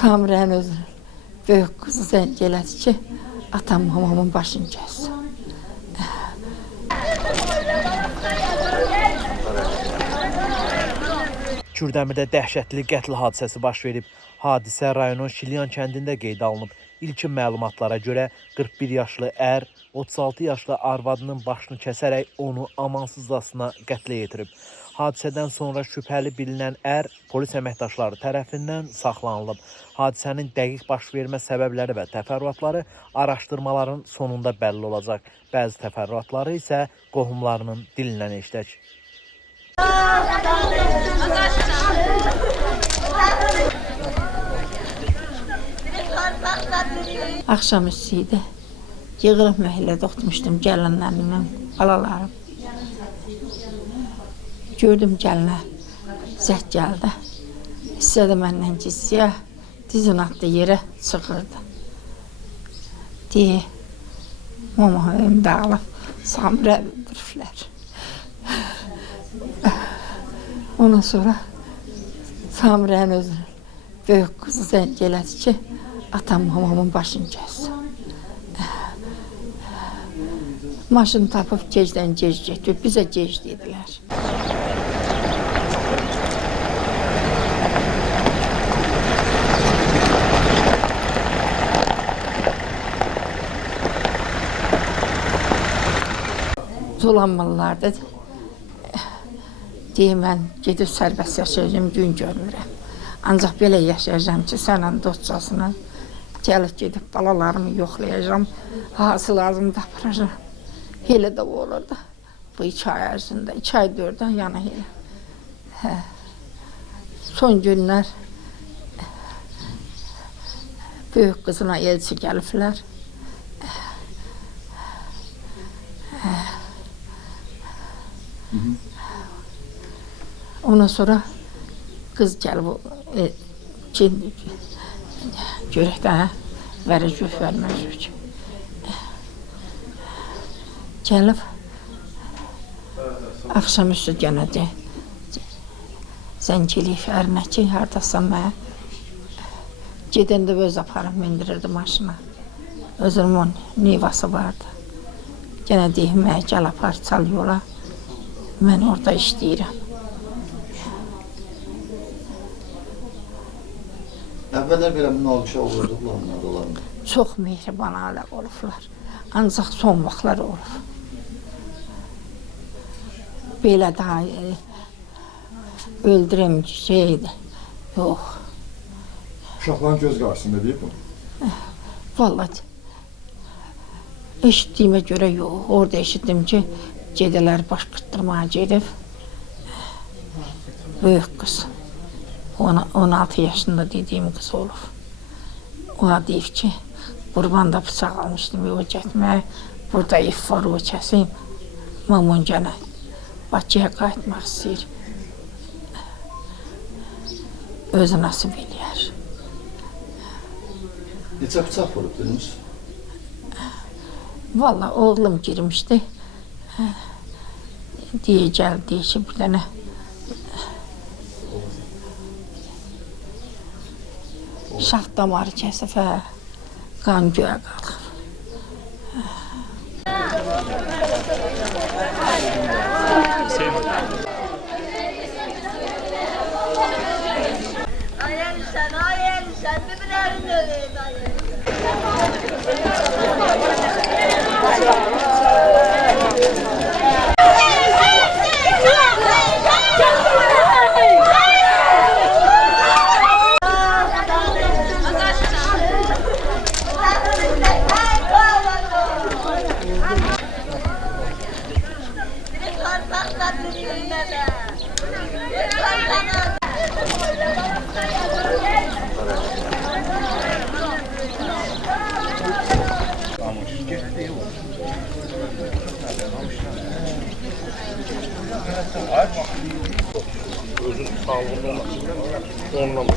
Samirənin özünün böyük qızı zəng elədi ki, atam mamamın başını kəsdi. Kürdəmirdə dəhşətli qətl hadisəsi baş verib. Hadisə rayonun Şilyan kəndində qeydə alınıb. İlkin məlumatlara görə 41 yaşlı ər 36 yaşlı arvadının başını kəsərək onu amansızcasına qətlə yetirib. Hadisədən sonra şübhəli bilinən ər polis əməkdaşları tərəfindən saxlanılıb. Hadisənin dəqiq baş vermə səbəbləri və təfərrüatları araşdırmaların sonunda bəlli olacaq. Bəzi təfərrüatları isə qohumlarının dilindən eşidək. Axşamüstü idi. Yığılıb məhəllədə oturmuşdum gəlinlərimlə, balalarım. Gördüm gəlinə zəng gəldi. İstədi məndən gizliyə, dizin atdı yerə çıxırdı. Deyə, mama evimdə alıb, Samirə öldürüblər. Ondan sonra Samirənin özünün böyük qızı zəng elədi ki, atam mamamın başını kəsdi. Maşını tapıb gecdən gec getdi, bizə gec dedilər. Dolanmalılar dedi. Deyim, mən gedib sərbəst yaşayacağım, gün görmürəm. Ancaq belə yaşayacağım ki, sənlə dostcasına gəlib gedib balalarımı yoxlayacağım, hası lazım tapıracağım. Elə də olurdu. Bu 2 ay ərzində, 2 ay 4 ay yana elə. Son günlər böyük qızına elçi gəliblər. Ondan sonra qız gəlib, görək də, vərəcük verməcük. Gəlib, axşamüstü gənə zəng eləyib ərinə ki, haradasam mən. Gedəndə öz aparıb mindirirdi maşına. Özünün onun nivası vardı. Gənə deyim, mən gəl apar, çal yola. Mən orada işləyirəm. Əvvəllər belə münaqişə olurduqlar onlarla? Çox mehriban ailə olublar. Ancaq son vaxtlar olub. Belə daha öldürəm şeydi. Yox. Uşaqların göz qarşısında deyib bunu? Vallahi eşitdiyimə görə yox. Orada eşitdim ki, gedələr baş qırtdırmaya gedib. Böyük qız. 16 yaşında dediyim qız olub. O deyib ki, qurban da bıçaq almışdım, o getmək, burada if var, o kəsim. Mamon gənə Bakıya qayıtmaq istəyir. Özü nasib eləyər. Neçə bıçaq vurub dediniz? Vallahi oğlum girmişdi. Deyə gəl, deyə ki, bir dənə şax damarı kəsib, qan göyə qalxıb. Ay enişten, birbirlerini öyle dayı. Özün sağlığında onunla mı